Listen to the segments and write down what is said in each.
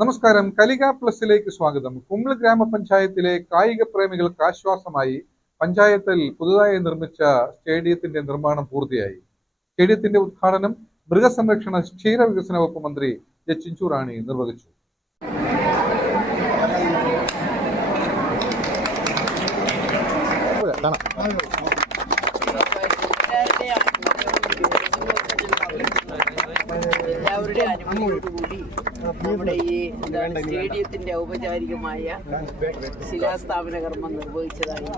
നമസ്കാരം. കലിക പ്ലസിലേക്ക് സ്വാഗതം. കുമ്മിൾ ഗ്രാമപഞ്ചായത്തിലെ കായിക പ്രേമികൾക്ക് ആശ്വാസമായി പഞ്ചായത്തിൽ പുതുതായി നിർമ്മിച്ച സ്റ്റേഡിയത്തിന്റെ നിർമ്മാണം പൂർത്തിയായി. സ്റ്റേഡിയത്തിന്റെ ഉദ്ഘാടനം മൃഗസംരക്ഷണ ക്ഷീര വികസന വകുപ്പ് മന്ത്രി ജെ ചിഞ്ചു റാണി നിർവഹിച്ചു എല്ലാവരുടെ നമ്മുടെ ഈ സ്റ്റേഡിയത്തിന്റെ ഔപചാരികമായ ശിലാസ്ഥാപന കർമ്മം നിർവഹിച്ചതായി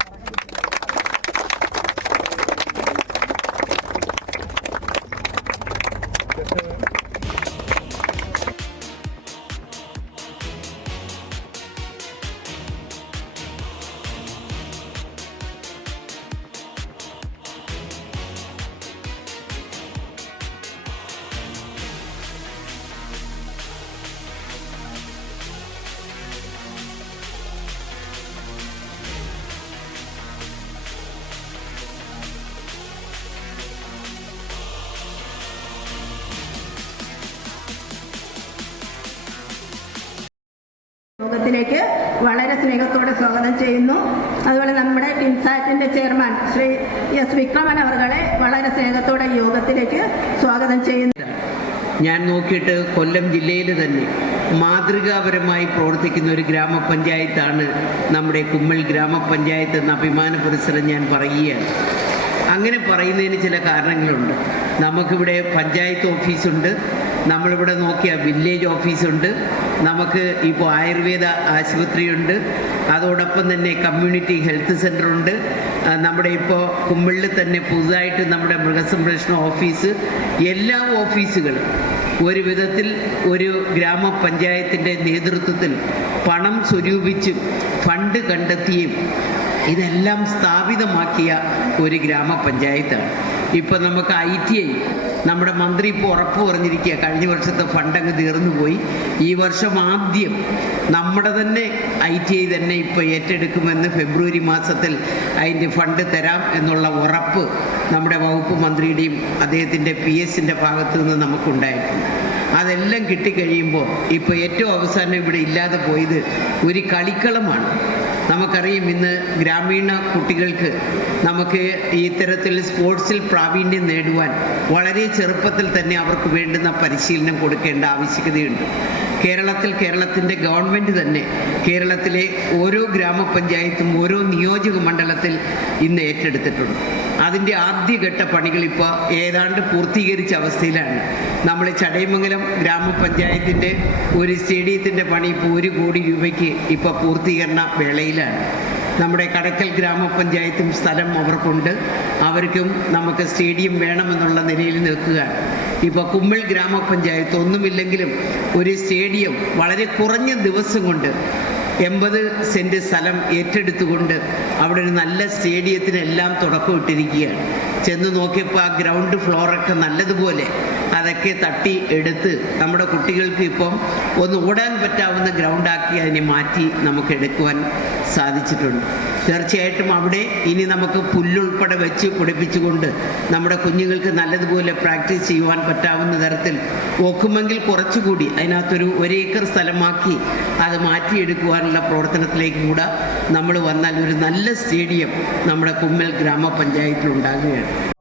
യോഗത്തിലേക്ക് വളരെ സ്നേഹത്തോടെ സ്വാഗതം ചെയ്യുന്നു. അതുപോലെ നമ്മുടെ കിൻസാറ്റിന്റെ ചെയർമാൻ ശ്രീ എസ് വിക്രമൻ അവർകളെ വളരെ സ്നേഹത്തോടെ യോഗത്തിലേക്ക് സ്വാഗതം ചെയ്യുന്നു. ഞാൻ നോക്കിയിട്ട് കൊല്ലം ജില്ലയിൽ തന്നെ മാതൃകാപരമായി പ്രവർത്തിക്കുന്ന ഒരു ഗ്രാമപഞ്ചായത്താണ് നമ്മുടെ കുമ്മൽ ഗ്രാമപഞ്ചായത്ത് എന്ന അഭിമാന പരിസരം ഞാൻ പറയുകയാണ്. അങ്ങനെ പറയുന്നതിന് ചില കാരണങ്ങളുണ്ട്. നമുക്കിവിടെ പഞ്ചായത്ത് ഓഫീസുണ്ട്. നമ്മളിവിടെ നോക്കിയ വില്ലേജ് ഓഫീസുണ്ട്. നമുക്ക് ഇപ്പോൾ ആയുർവേദ ആശുപത്രിയുണ്ട്. അതോടൊപ്പം തന്നെ കമ്മ്യൂണിറ്റി ഹെൽത്ത് സെന്റർ ഉണ്ട്. നമ്മുടെ ഇപ്പോൾ കുമ്പിളിൽ തന്നെ പുതുതായിട്ട് നമ്മുടെ മൃഗസംരക്ഷണ ഓഫീസ്. എല്ലാ ഓഫീസുകളും ഒരു വിധത്തിൽ ഒരു ഗ്രാമപഞ്ചായത്തിന്റെ നേതൃത്വത്തിൽ പണം സ്വരൂപിച്ചും ഫണ്ട് കണ്ടെത്തിയും ഇതെല്ലാം സ്ഥാപിതമാക്കിയ ഒരു ഗ്രാമപഞ്ചായത്താണ്. ഇപ്പം നമുക്ക് ഐ ടി ഐ നമ്മുടെ മന്ത്രി ഇപ്പോൾ ഉറപ്പ് പറഞ്ഞിരിക്കുക കഴിഞ്ഞ വർഷത്തെ ഫണ്ട് അങ്ങ് തീർന്നു പോയി ഈ വർഷം ആദ്യം നമ്മുടെ തന്നെ ഐ ടി ഐ തന്നെ ഇപ്പോൾ ഏറ്റെടുക്കുമെന്ന് ഫെബ്രുവരി മാസത്തിൽ അതിന്റെ ഫണ്ട് തരാം എന്നുള്ള ഉറപ്പ് നമ്മുടെ വകുപ്പ് മന്ത്രിയുടെയും അദ്ദേഹത്തിന്റെ പി എസിന്റെ ഭാഗത്തു നിന്ന് നമുക്കുണ്ടായിട്ടുണ്ട്. അതെല്ലാം കിട്ടിക്കഴിയുമ്പോൾ ഇപ്പോൾ ഏറ്റവും അവസാനം ഇവിടെ ഇല്ലാതെ പോയത് ഒരു കളിക്കളമാണ് നമുക്കറിയാം ഇന്ന് ഗ്രാമീണ കുട്ടികൾക്ക് നമുക്ക് ഇത്തരത്തിൽ സ്പോർട്സിൽ പ്രാവീണ്യം നേടുവാൻ വളരെ ചെറുപ്പത്തിൽ തന്നെ അവർക്ക് വേണ്ടുന്ന പരിശീലനം കൊടുക്കേണ്ട ആവശ്യകതയുണ്ട്. കേരളത്തിൽ കേരളത്തിന്റെ ഗവൺമെന്റ് തന്നെ കേരളത്തിലെ ഓരോ ഗ്രാമപഞ്ചായത്തും ഓരോ നിയോജക മണ്ഡലത്തിൽ ഇന്ന് ഏറ്റെടുത്തിട്ടുണ്ട്. അതിന്റെ ആദ്യഘട്ട പണികൾ ഇപ്പോൾ ഏതാണ്ട് പൂർത്തീകരിച്ച അവസ്ഥയിലാണ്. നമ്മൾ ചടയമംഗലം ഗ്രാമപഞ്ചായത്തിന്റെ ഒരു സ്റ്റേഡിയത്തിന്റെ പണി ഇപ്പോൾ ഒരു കോടി രൂപയ്ക്ക് ഇപ്പോൾ പൂർത്തീകരണ വേളയിലാണ്. നമ്മുടെ കടക്കൽ ഗ്രാമപഞ്ചായത്തും സ്ഥലം അവർക്കുണ്ട്. അവർക്കും നമുക്ക് സ്റ്റേഡിയം വേണമെന്നുള്ള നിലയിൽ നിൽക്കുകയാണ്. ഇപ്പോൾ കുമ്മിൾ ഗ്രാമപഞ്ചായത്ത് ഒന്നുമില്ലെങ്കിലും ഒരു സ്റ്റേഡിയം വളരെ കുറഞ്ഞ ദിവസം കൊണ്ട് എൺപത് സെന്റ് സ്ഥലം ഏറ്റെടുത്തുകൊണ്ട് അവിടെ ഒരു നല്ല സ്റ്റേഡിയത്തിനെല്ലാം തുടക്കമിട്ടിരിക്കുകയാണ്. ചെന്ന് നോക്കിയപ്പോൾ ആ ഗ്രൗണ്ട് ഫ്ലോറൊക്കെ നല്ലതുപോലെ അതൊക്കെ തട്ടി എടുത്ത് നമ്മുടെ കുട്ടികൾക്ക് ഇപ്പം ഒന്ന് ഓടാൻ പറ്റാവുന്ന ഗ്രൗണ്ടാക്കി അതിനെ മാറ്റി നമുക്ക് എടുക്കുവാൻ സാധിച്ചിട്ടുണ്ട്. തീർച്ചയായിട്ടും അവിടെ ഇനി നമുക്ക് പുല്ലുൾപ്പെടെ വെച്ച് പിടിപ്പിച്ചുകൊണ്ട് നമ്മുടെ കുഞ്ഞുങ്ങൾക്ക് നല്ലതുപോലെ പ്രാക്ടീസ് ചെയ്യുവാൻ പറ്റാവുന്ന തരത്തിൽ ഒക്കുമെങ്കിൽ കുറച്ചുകൂടി അതിനകത്തൊരു ഒരേക്കർ സ്ഥലമാക്കി അത് മാറ്റിയെടുക്കുവാനുള്ള പ്രവർത്തനത്തിലേക്ക് കൂടെ നമ്മൾ വന്നാൽ ഒരു നല്ല സ്റ്റേഡിയം നമ്മുടെ കുമ്മൽ ഗ്രാമപഞ്ചായത്തിൽ ഉണ്ടാകുകയാണ്.